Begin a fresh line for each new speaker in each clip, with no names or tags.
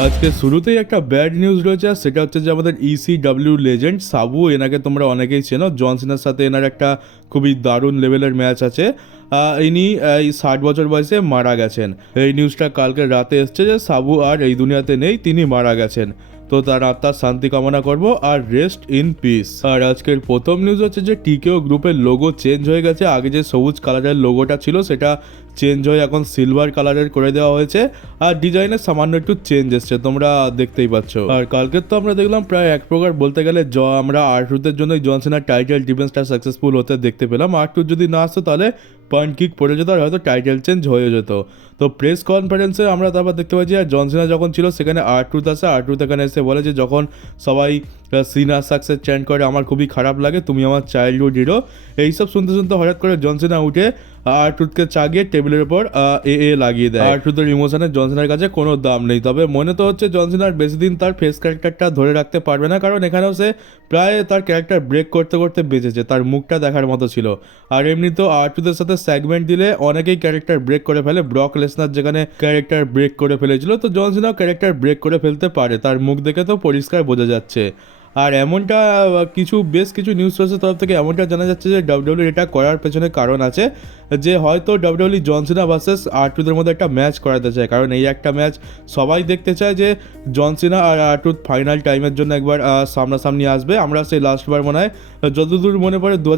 আজকে শুরুতেই একটা ব্যাড নিউজ রয়েছে সেটা হচ্ছে যে আমাদের E ইসিডাব্লিউ লেজেন্ড সাবু, এনাকে তোমরা অনেকেই চেনো। জনসিনের সাথে এনার একটা খুবই দারুণ লেভেলের ম্যাচ আছে। ইনি এই ষাট বছর বয়সে মারা গেছেন। এই নিউজটা কালকে রাতে এসছে যে সাবু আর এই দুনিয়াতে নেই, তিনি মারা গেছেন। তো তার আত্মার শান্তি কামনা করব, আর রেস্ট ইন পিস আর আজকের প্রথম নিউজ হচ্ছে যে টিকেও গ্রুপের লোগো চেঞ্জ হয়ে গেছে। আগে যে সবুজ কালারের লোগোটা ছিল, সেটা চেঞ্জ হয়ে, এখন সিলভার কালারের করে দেওয়া হয়েছে, আর ডিজাইনের সামান্য একটু চেঞ্জ এসছে, তোমরা দেখতেই পাচ্ছ। আর কালকে তো আমরা দেখলাম প্রায় এক প্রকার বলতে গেলে জ, আমরা আর্টুদের জন্যই জনসেনার টাইটেল ডিফেন্সটা সাকসেসফুল হতে দেখতে পেলাম। আর্টুর যদি না আসতো, তাহলে পয়েন্ট কিক পড়ে যেত আর হয়তো টাইটেল চেঞ্জ হয়ে যেত। তো প্রেস কনফারেন্সে আমরা তারপর দেখতে পাচ্ছি, আর জনসেনা যখন ছিল, সেখানে আর্টুথ আসে আর্টুথ এখানে এসে বলে যে, যখন সবাই সিনা সাকসেস চ্যান্ট করে আমার খুবই খারাপ লাগে তুমি আমার চাইল্ডহুড হিরো এইসব শুনতে শুনতে হঠাৎ করে জনসেনা উঠে আর্টুথকে চাগিয়ে টেবিলের উপর এ এ লাগিয়ে দেয়। আর্টুথের ইমোশনের জনসেনার কাছে কোনো দাম নেই। তবে মনে তো হচ্ছে জনসেনার বেশি দিন তার ফেস ক্যারেক্টারটা ধরে রাখতে পারবে না কারণ এখানেও সে প্রায় তার ক্যারেক্টার ব্রেক করতে করতে বেঁচেছে তার মুখটা দেখার মতো ছিল। আর এমনি তো আর্টুদের সাথে সেগমেন্ট দিলে অনেকেই ক্যারেক্টার ব্রেক করে ফেলে ব্রক লেসনার যেখানে ক্যারেক্টার ব্রেক করে ফেলেছিল তো জনসেনাও ক্যারেক্টার ব্রেক করে ফেলতে পারে তার মুখ দেখে তো পরিষ্কার বোঝা যাচ্ছে। আর এমনটা কিছু, বেশ কিছু নিউজ সোর্সের তরফ থেকে এমনটা জানা যাচ্ছে যে ডাব্লিউডব্লিউ এটা করার পেছনে কারণ আছে, যে হয়তো ডাব্লিউডব্লিউ জনসিনা ভার্সেস আর্টুদের মধ্যে একটা ম্যাচ করাতে চায়। কারণ এই একটা ম্যাচ সবাই দেখতে চায় যে জনসিনা আর আর্টুদ ফাইনাল টাইমের জন্য একবার সামনাসামনি আসবে। আমরা সেই লাস্টবার মনে হয়, যতদূর মনে পড়ে, দু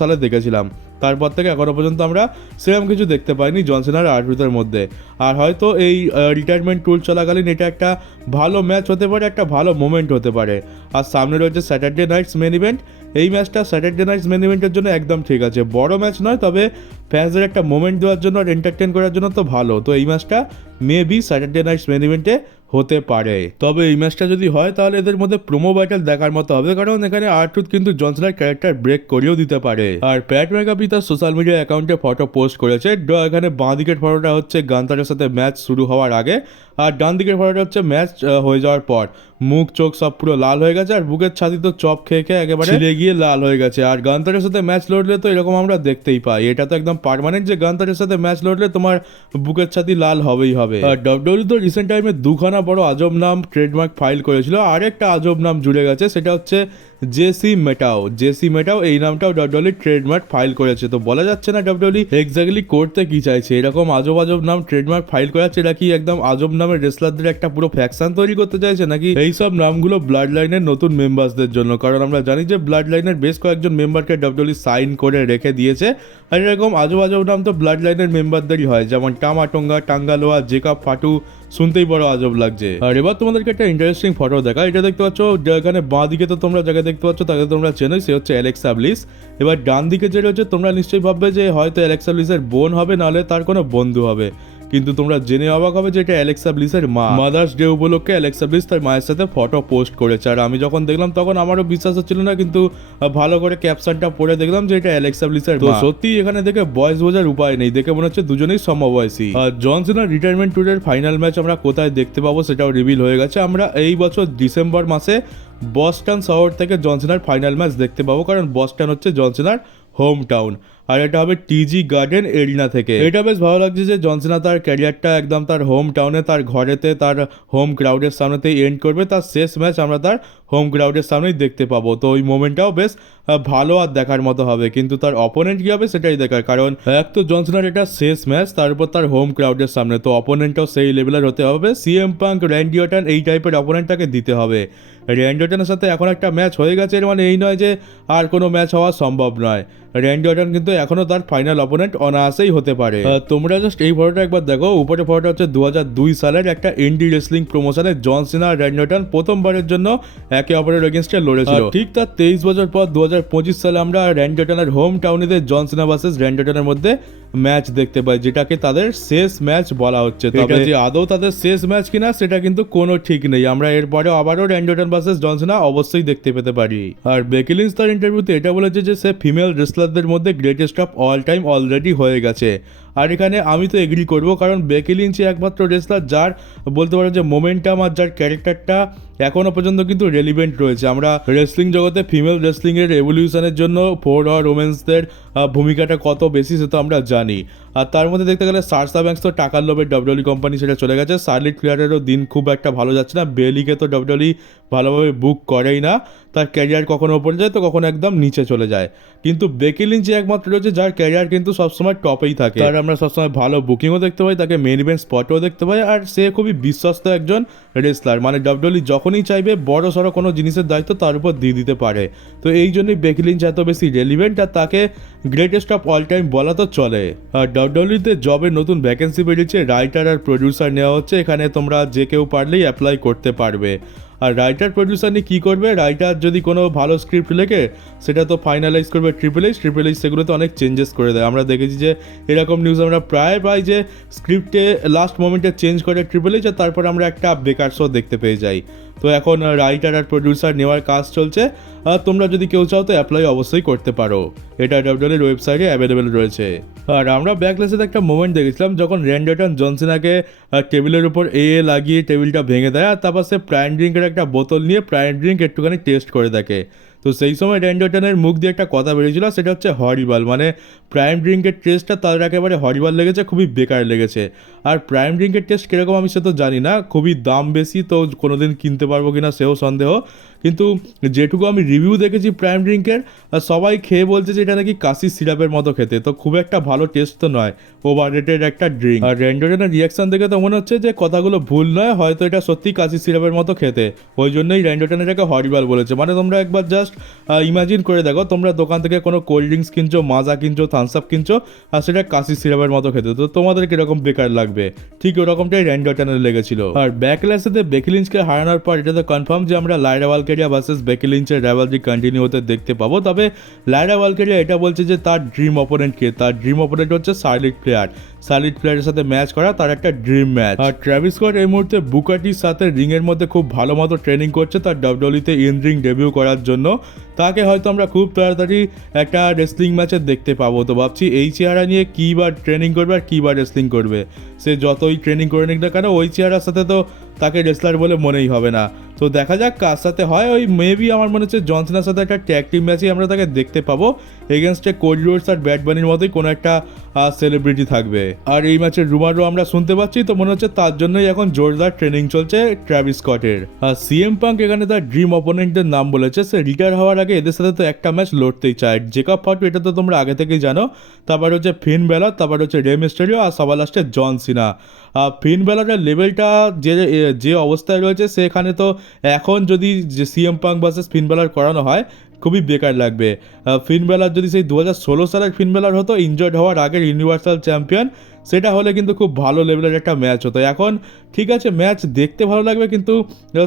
সালে দেখেছিলাম। তারপর থেকে এখনও পর্যন্ত আমরা সেরকম কিছু দেখতে পাইনি জনসেনার আর মধ্যে। আর হয়তো এই রিটায়ারমেন্ট ট্যুর চলাকালীন এটা একটা ভালো ম্যাচ হতে পারে, একটা ভালো মোমেন্ট হতে পারে। আর সামনে রয়েছে স্যাটারডে নাইটস মেন ইভেন্ট এই ম্যাচটা স্যাটারডে নাইটস মেন ইভেন্টের জন্য একদম ঠিক আছে। বড় ম্যাচ নয়, তবে ফ্যান্সদের একটা মোমেন্ট দেওয়ার জন্য আর এন্টারটেন করার জন্য তো ভালো। তো এই ম্যাচটা মেবি স্যাটারডে নাইটস মেন ইভেন্টে হতে পারে। তবে এই ম্যাচটা যদি হয় তাহলে এদের মধ্যে প্রোমো ব্যাটেল দেখার মতো হবে কারণ এখানে আর্টুথ কিন্তু জনসনের ক্যারেক্টার ব্রেক করেও দিতে পারে। আর প্যাট মেকাপি তার সোশ্যাল মিডিয়া অ্যাকাউন্টে ফটো পোস্ট করেছে। ড- এখানে বাঁ দিকের ফটোটা হচ্ছে গান্তারের সাথে ম্যাচ শুরু হওয়ার আগে আর ডান দিকের ফটোটা হচ্ছে ম্যাচ হয়ে যাওয়ার পর। মুখ চোখ সব পুরো লাল হয়ে গেছে আর বুকের ছাতি তো চপ খেয়ে খেয়ে একেবারে ছিঁড়ে গিয়ে লাল হয়ে গেছে। আর গান্তারের সাথে ম্যাচ লড়লে তো এরকম আমরা দেখতেই পাই। এটা তো একদম পারমানেন্ট যে গান্তারের সাথে ম্যাচ লড়লে তোমার বুকের ছাতি লাল হবেই হবে। আর ডব্লিউ তো রিসেন্ট টাইমে দুখানা বড় আজব নাম ট্রেডমার্ক ফাইল করেছিল। আরেকটা আজব নাম জুড়ে গেছে সেটা হচ্ছে জেসি মেটাও জেসি মেটাও এই নামটাও ডব্লিউডব্লিউ ট্রেডমার্ক ফাইল করেছে। তো বলা যাচ্ছে না ডব্লিউডব্লিউ এক্স্যাক্টলি করতে কি চাইছে। এরকম আজব আজব নাম ট্রেডমার্ক ফাইল করাচ্ছে এটা কি একদম আজব নামের রেসলারদের একটা পুরো ফ্যাকশন তৈরি করতে চাইছে নাকি এই সব নামগুলো ব্লাড লাইনের নতুন মেম্বার্সদের জন্য? কারণ আমরা জানি যে ব্লাড লাইনের বেশ কয়েকজন মেম্বারকে ডব্লিউডব্লিউ সাইন করে রেখে দিয়েছে। আর এরকম আজব আজব নাম তো ব্লাড লাইনের মেম্বারদেরই হয়, যেমন টামাটোঙ্গা, টাঙ্গালোয়া, জেকাব ফাটু, শুনতেই বড় আজব লাগছে। আর এবার তোমাদেরকে একটা ইন্টারেস্টিং ফটো দেখা এটা দেখতে পাচ্ছ, এখানে বাঁ দিকে তো তোমরা দেখতে পাচ্ছ, তাকে তোমরা চেনোই সে হচ্ছে অ্যালেক্সা ব্লিস। এবার ডান দিকে যে রয়েছে, তোমরা নিশ্চয়ই ভাববে যে হয়তো অ্যালেক্সা ব্লিসের বোন হবে, নাহলে তার কোনো বন্ধু হবে। কিন্তু তোমরা জেনে অবাক হবে যে এটা অ্যালেক্সা ব্লিসের মা। মাদার্স ডে উপলক্ষে অ্যালেক্সা ব্লিস তার মায়ের সাথে ফটো পোস্ট করেছে। আর আমি যখন দেখলাম তখন আমারও বিশ্বাস হচ্ছিল না কিন্তু ভালো করে ক্যাপশনটা পড়ে দেখলাম যে এটা অ্যালেক্সা ব্লিসের তো সত্যি এখানে দেখে বয়স বোঝার উপায় নেই। দেখে মনে হচ্ছে দুজনেই সমবয়সী। আর জনসনের রিটায়ারমেন্ট ট্যুরের ফাইনাল ম্যাচ আমরা কোথায় দেখতে পাবো সেটাও রিভিল হয়ে গেছে। আমরা এই বছর ডিসেম্বর মাসে বস্টন শহর থেকে জনসেনার ফাইনাল ম্যাচ দেখতে পাবো কারণ বস্টন হচ্ছে জনসেনার হোম টাউন আর এটা হবে টিজি গার্ডেন এরিনা থেকে। এটা বেশ ভালো লাগছে যে জনসেনা তার ক্যারিয়ারটা একদম তার হোম টাউনে তার ঘরেতে, তার হোম ক্রাউডের সামনেতেই এন্ড করবে। তার শেষ ম্যাচ আমরা তার হোম ক্রাউডের সামনেই দেখতে পাবো। তো ওই মোমেন্টটাও বেশ ভালো আর দেখার মতো হবে। কিন্তু তার অপোনেন্ট কী হবে সেটাই দেখার। কারণ এক তো জনসেনার এটা শেষ ম্যাচ তার উপর তার হোম ক্রাউডের সামনে। তো অপোনেন্টটাও সেই লেভেলের হতে হবে। সিএম পাঙ্ক র্যান্ডি অটন এই টাইপের অপোনেন্টটাকে দিতে হবে। র্যান্ডি অটনের সাথে এখন একটা ম্যাচ হয়ে গেছে। এর মানে এই নয় যে আর কোনো ম্যাচ হওয়া সম্ভব নয়। র্যান্ডি অটন কিন্তু এখনও তার ফাইনাল অপোনেন্ট অনায়াসেই হতে পারে। তোমরা জাস্ট এই ফটোটা একবার দেখো। উপরে ফটোটা হচ্ছে দু দুই সালের একটা ইন্ডি রেসলিং প্রমোশনে জন সিনা আর র্যান্ডি অটন প্রথমবারের জন্য একে অপরের এগেনস্টে লড়েছিল। ঠিক তার তেইশ বছর পর দু সালে আমরা র্যান্ডি অটনের হোম টাউনেতে জন সিনা ভার্সেস র্যান্ডি অটনের মধ্যে ম্যাচ দেখতে পাই যেটাকে তাদের শেষ ম্যাচ বলা হচ্ছে। তবে যে আদৌ তাদের শেষ ম্যাচ কিনা সেটা কিন্তু কোনো ঠিক নেই। আমরা এরপরে আবারও র্যান্ডি অটন ভার্সেস জনসনা অবশ্যই দেখতে পেতে পারি। আর বেকিলিন্স তার ইন্টারভিউতে এটা বলেছে যে সে ফিমেল রেসলারদের মধ্যে greatest of all time already হয়ে গেছে। আর এখানে আমি তো এগ্রি করব, কারণ বেকি লিঞ্চই একমাত্র রেসলার যার বলতে পারো যে মোমেন্টাম আর যার ক্যারেক্টারটা এখনও পর্যন্ত কিন্তু রেলিভেন্ট রয়েছে। আমরা রেসলিং জগতে ফিমেল রেসলিং এর রেভলিউশনের জন্য ফোর আর রোমেন্সদের ভূমিকাটা কত বেশি সে তো আমরা জানি। আর তার মধ্যে দেখতে গেলে সারসা ব্যাংকস তো টাকার লোভের ডব্লিউলি কোম্পানি সেটা চলে গেছে। সার্লিট ক্লিয়ারেরও দিন খুব একটা ভালো যাচ্ছে না। বেলিকে তো ডব্লিউলি ভালোভাবে বুক করেই না। তার ক্যারিয়ার কখনো ওপরে যায়, তো কখনো একদম নিচে চলে যায়। কিন্তু বেকিলিন যে একমাত্র রয়েছে যার ক্যারিয়ার কিন্তু সবসময় টপেই থাকে। তার আমরা সবসময় ভালো বুকিংও দেখতে পাই, তাকে মেন ইভেন্ট স্পটেও দেখতে পাই, আর সে খুবই বিশ্বস্ত একজন রেসলার মানে ডব্লিউলি যখনই চাইবে বড় সড়ো কোনো জিনিসের দায়িত্ব তার উপর দিয়ে দিতে পারে। তো এই জন্যই বেকিলিঞ্চ এত বেশি রেলিভেন্ট আর তাকে গ্রেটেস্ট অফ অল টাইম বলা তো চলে। আর ডব্লিউলিতে জবের নতুন ভ্যাকেন্সি বেরিয়েছে রাইটার আর প্রডিউসার নেওয়া হচ্ছে, এখানে তোমরা যে কেউ পারলেই অ্যাপ্লাই করতে পারবে। আর রাইটার প্রডিউসার নিয়ে কী করবে? রাইটার যদি কোনো ভালো স্ক্রিপ্ট লেখে, সেটা তো ফাইনালাইজ করবে ট্রিপল এইচ ট্রিপল এইচ সেগুলোতে অনেক চেঞ্জেস করে দেয়। আমরা দেখেছি যে এরকম নিউজ আমরা প্রায় পাই যে স্ক্রিপ্টে লাস্ট মোমেন্টে চেঞ্জ করে ট্রিপল এইচ আর তারপর আমরা একটা বেকার শো দেখতে পেয়ে যাই। তো এখন রাইটার আর প্রডিউসার নেওয়ার কাজ চলছে। আর তোমরা যদি কেউ চাও তো অ্যাপ্লাই অবশ্যই করতে পারো। এটা ডাব্লিউডের ওয়েবসাইটে অ্যাভেলেবেল রয়েছে। আর আমরা ব্যাকলেসের একটা মোমেন্ট দেখেছিলাম, যখন র্যান্ডাটন জনসিনাকে টেবিলের উপর এ লাগিয়ে টেবিলটা ভেঙে দেয়, আর তারপর সে প্রাইন ড্রিঙ্কের একটা বোতল নিয়ে প্রাইন ড্রিঙ্ক একটুখানি টেস্ট করে দেখে। তো সেই সময় র্যান্ডটনের মুখ দিয়ে একটা কথা বেরিয়েছিল সেটা হচ্ছে হরিবাল। মানে প্রাইম ড্রিঙ্কের টেস্টটা তাদের একেবারে হরিবাল লেগেছে, খুবই বেকার লেগেছে। আর প্রাইম ড্রিঙ্কের টেস্ট কীরকম আমি সে তো জানি না, খুবই দাম বেশি, তো কোনোদিন কিনতে পারব কিনা সেও সন্দেহ। কিন্তু যেটুকু আমি রিভিউ দেখেছি প্রাইম ড্রিঙ্কের সবাই খেয়ে বলছে যে এটা নাকি কাশি সিরাপের মতো খেতে। তো খুব একটা ভালো টেস্ট তো নয় ওভার রেটেড একটা ড্রিঙ্ক আর র্যান্ডোটনের রিয়াকশন দেখে তো মনে হচ্ছে যে কথাগুলো ভুল নয়, হয়তো এটা সত্যি কাশি সিরাপের মতো খেতে। ওই জন্যই র্যান্ডোটন এটাকে হরিবাল বলেছে। মানে তোমরা একবার জাস্ট ইমাজিন করে দেখো, তোমরা দোকান থেকে কোনো কোল্ড ড্রিঙ্কস কিনছো, মাজা কিনছো থামস আপ কিনছো, আর সেটা কাশি সিরাপের মতো খেতে। তো তোমাদের কীরকম বেকার লাগবে? ঠিক ওরকমটাই র্যান্ডোটনের লেগেছিল। আর ব্যাকল্যাসেতে বেকিলিঞ্চকে হারানোর পর এটা তো কনফার্ম যে আমরা লাইরা ওয়ালকেরিয়া ভার্সেস বেকিলিঞ্চের রাইভালরি কন্টিনিউ হতে দেখতে পাবো। তবে লাইরা ওয়ালকেরিয়া এটা বলছে যে, তার ড্রিম অপোনেন্ট কে? তার ড্রিম অপোনেন্ট হচ্ছে সার্লিট প্লেয়ার সার্লিট প্লেয়ারের সাথে ম্যাচ করা, তার একটা ড্রিম ম্যাচ আর ট্রাভিস স্কট এই মুহূর্তে বুকাটির সাথে রিংয়ের মধ্যে খুব ভালো মতো ট্রেনিং করছে, তার ডব্লিউতে ইন রিং ডেবিউ করার জন্য। তাকে হয়তো আমরা খুব তাড়াতাড়ি একটা রেসলিং ম্যাচে দেখতে পাবো। তো ভাবছি এই চেহারা নিয়ে কী বা ট্রেনিং করবে আর কী বা রেসলিং করবে? সে যতই ট্রেনিং করে নিক না কেন, ওই চেহারার সাথে তো তাকে রেসলার বলে মনেই হবে না। তো দেখা যাক কার সাথে হয়। ওই মেবি আমার মনে হচ্ছে জনসনের সাথে একটা ট্যাগ ম্যাচেই আমরা তাকে দেখতে পাবো। এগেনস্টে কোডি রোডস আর ব্যাট বানির মতোই কোনো একটা সেলিব্রিটি থাকবে। আর এই ম্যাচের রুমারও আমরা শুনতে পাচ্ছি, তো মনে হচ্ছে তার জন্যই এখন জোরদার ট্রেনিং চলছে ট্রাভিস স্কটের আর সিএম পাঙ্ক এখানে তার ড্রিম অপোনেন্টদের নাম বলেছে, সে রিটায়ার হওয়ার আগে এদের সাথে তো একটা ম্যাচ লড়তেই চায়। জেকব ফটো এটা তো তোমরা আগে থেকেই জানো, তারপর হচ্ছে ফিন বেলার তারপর হচ্ছে রেম স্টেডিও আর সবার লাস্টে জন সিনা আর ফিন বেলারের লেভেলটা যে যে অবস্থায় রয়েছে সেখানে তো এখন যদি সিএম পাঙ্ক ভার্সেস ফিন বেলার করানো হয় খুবই বেকার লাগবে। ফিন বেলার যদি সেই দু হাজার ষোলো সালের ফিন বেলার হতো ইনজয়েড হওয়ার আগে ইউনিভার্সাল চ্যাম্পিয়ন সেটা হলে কিন্তু খুব ভালো লেভেলের একটা ম্যাচ হতো। এখন ঠিক আছে ম্যাচ দেখতে ভালো লাগবে কিন্তু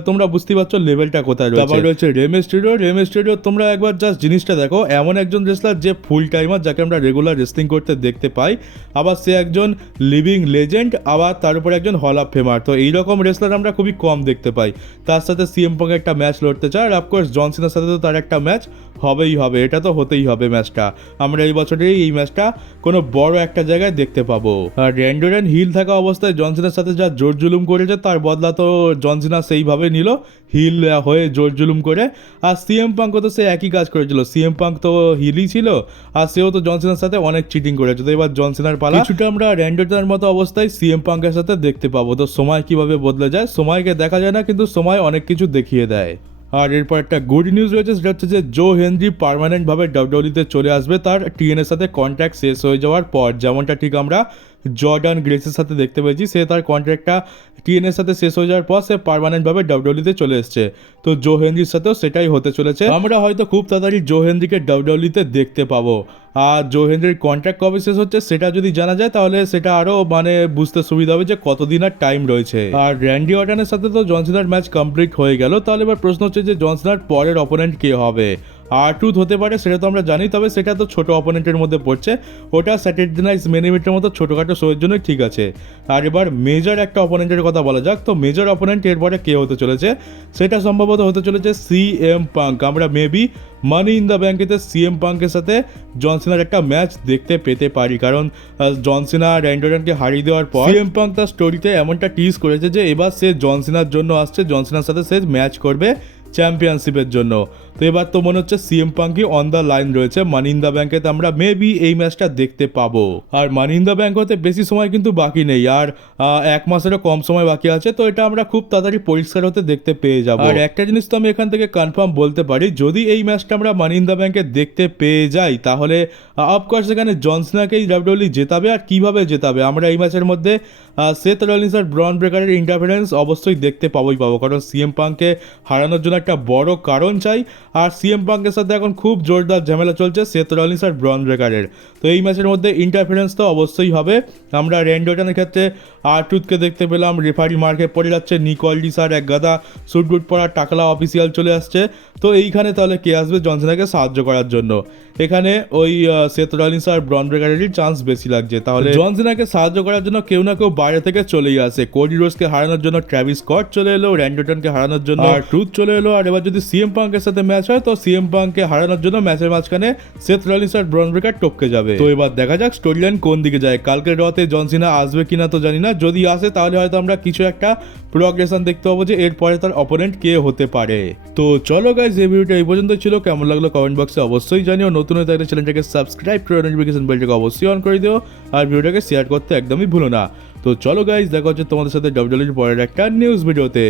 তোমরা বুঝতেই পারছ লেভেলটা কোথায় রয়েছে। তারপর রয়েছে রেম স্টুডিও রেম স্টুডিও তোমরা একবার জাস্ট জিনিসটা দেখো, এমন একজন রেসলার যে ফুল টাইমার যাকে আমরা রেগুলার রেসলিং করতে দেখতে পাই। আবার সে একজন লিভিং লেজেন্ড আবার তার উপরে একজন হল অফ ফেমার তো এইরকম রেসলার আমরা খুবই কম দেখতে পাই। তার সাথে সিএম পঙ্গে একটা ম্যাচ লড়তে চায়, আর অফকোর্স জনসিনের সাথে তো তার একটা ম্যাচ হবেই হবে, এটা তো হতেই হবে ম্যাচটা আমরা এই বছরেই এই ম্যাচটা কোনো বড় একটা জায়গায় দেখতে পাবো। আর র্যান্ডোরেন হিল থাকা অবস্থায় জনসিনের সাথে যা জোর জুলুম করেছে, তার বদলা তো জনসিনা সেইভাবে নিল, হিল হয়ে জোর জুলুম করে। আর সিএম পাঙ্কও তো সে একই কাজ করেছিল, সিএম পাঙ্ক তো হিলই ছিল, আর সেও তো জনসিনার সাথে অনেক চিটিং করেছে। তো এবার জনসিনার পালা। কিছুটা আমরা র্যান্ডোটার মতো অবস্থায় সিএম পাঙ্কের সাথে দেখতে পাবো। তো সময় কীভাবে বদলে যায়, সময়কে দেখা যায় না, কিন্তু সময় অনেক কিছু দেখিয়ে দেয়। আর এরপর একটা গুড নিউজ রয়েছে, সেটা হচ্ছে যে জো হেনরি পার্মানেন্টভাবে ডাব্লিউডিতে চলে আসবে। তার টিএনএর সাথে কন্ট্যাক্ট শেষ হয়ে যাওয়ার পর, যেমনটা ঠিক আমরা জর্ডান গ্রেসের সাথে দেখতে পেয়েছি। সে তার কন্ট্রাক্টটা টিএনএর সাথে শেষ হয়ে যাওয়ার পর সে পার্মানেন্টভাবে ডাব্লিউডিতে চলে এসছে। তো জো হেনরির সাথেও সেটাই হতে চলেছে। আমরা হয়তো খুব তাড়াতাড়ি জো হেনরিকে ডাব্লিউডিতে দেখতে পাবো। আর জো হেনরির কন্ট্রাক্ট কবে শেষ হচ্ছে সেটা যদি জানা যায়, তাহলে সেটা আরও মানে বুঝতে সুবিধা হবে যে কতদিন আর টাইম রয়েছে। আর র্যান্ডি অর্টনের সাথে তো জনসিনার ম্যাচ কমপ্লিট হয়ে গেল। তাহলে এবার প্রশ্ন হচ্ছে যে জনসিনার পরের অপোনেন্ট কে হবে? আর ট্রুথ হতে পারে সেটা তো আমরা জানি তবে সেটা তো ছোট অপোনেন্টের মধ্যে পড়ছে। ওটা স্যাটারডে নাইট মেন ইভেন্টের মতো ছোটোখাটো শোয়ের জন্য ঠিক আছে। আর এবার মেজর একটা অপোনেন্টের কথা বলা যাক তো মেজর অপোনেন্ট এরপরে কে হতে চলেছে? সেটা সম্ভবত হতে চলেছে সি এম পাঙ্ক আমরা মেবি মানি ইন দ্য ব্যাঙ্কেতে সিএম পাঙ্কের সাথে জনসিনার একটা ম্যাচ দেখতে পেতে পারি। কারণ জনসিনা র্যান্ডোরনকে হারিয়ে দেওয়ার পর সিএম পাঙ্ক তার স্টোরিতে এমনটা টিজ করেছে যে এবার সে জনসিনার জন্য আসছে। জনসিনার সাথে সে ম্যাচ করবে চ্যাম্পিয়নশিপের জন্য। তো এবার তো মনে হচ্ছে সিএম পাঙ্কি অন দ্য লাইন রয়েছে। মানিন্দা ব্যাংকেতে আমরা মেবি এই ম্যাচটা দেখতে পাবো। আর মানিন্দা ব্যাংক হতে বেশি সময় কিন্তু বাকি নেই। আর এক মাসেরও কম সময় বাকি আছে তো এটা আমরা খুব তাড়াতাড়ি পরিষ্কার হতে দেখতে পেয়ে যাব। আর একটা জিনিস তো আমি এখান থেকে কনফার্ম বলতে পারি যদি এই ম্যাচটা আমরা মানিন্দা ব্যাংকে দেখতে পেয়ে যাই তাহলে অফকোর্স এখানে জনসনাকেই ডাব্লিউডব্লিউ জেতাবে। আর কীভাবে জেতাবে? আমরা এই ম্যাচের মধ্যে সেথ রলিন্স আর ব্রন ব্রেকারের ইন্টারফারেন্স অবশ্যই দেখতে পাবোই পাবো। কারণ সিএম পাঙ্ককে হারানোর জন্য একটা বড় কারণ চাই। আর সিএম পাঙ্কের সাথে এখন খুব জোরদার ঝামেলা চলছে সেথ রলিন্স আর ব্রন ব্রেকারের তো এই ম্যাচের মধ্যে ইন্টারফারেন্স তো অবশ্যই হবে। আমরা র্যান্ডোটনের ক্ষেত্রে আর্টুথকে দেখতে পেলাম। রেফারি মার্কে পড়ে যাচ্ছে। নিকলডিস আর এক গাদা সুট বুট পরা টাকলা অফিসিয়াল চলে আসছে। তো এইখানে তাহলে কে আসবে জনসনাকে সাহায্য করার জন্য? এখানে ওই সেথ রলিন্স আর ব্রন ব্রেকারেরই চান্স বেশি লাগছে। তাহলে জনসনাকে সাহায্য করার জন্য কেউ না কেউ বাইরে থেকে চলেই আসে। কোডি রোজকে হারানোর জন্য ট্র্যাভিস স্কট চলে এলো। র্যান্ডোটনকে হারানোর জন্য আর ট্রুথ চলে এলো। আর এবার যদি সিএম পাঙ্কের সাথে ম্যাচ হয়, তো সিএম পাঙ্ককে হারানোর জন্য ম্যাচের মাঝখানে সেথ রলিন্স আর ব্রন ব্রেকার টপকে যাবে। তো এবার দেখা যাক স্টোরি লাইন কোন দিকে যায়। কালকের রতে জনসিনা আসবে কিনা তো জানি না। যদি আসে, তাহলে হয়তো আমরা কিছু একটা প্রোগ্রেশন দেখতে পাবো যে এরপরে তার অপোনেন্ট কে হতে পারে। তো চলো গাইজ এই ভিডিওটা এই পর্যন্ত ছিল। কেমন লাগল কমেন্ট বক্সে অবশ্যই জানিও। নতুন হয়ে থাকলে চ্যানেলটাকে সাবস্ক্রাইব করে নোটিফিকেশন বেলটাকে অবশ্যই অন করে দিও। আর ভিডিওটাকে শেয়ার করতে একদমই ভুলো না। তো চলো গাইজ দেখা হচ্ছে তোমাদের সাথে ডব্লিউডব্লিউর পরের একটা নিউজ ভিডিওতে।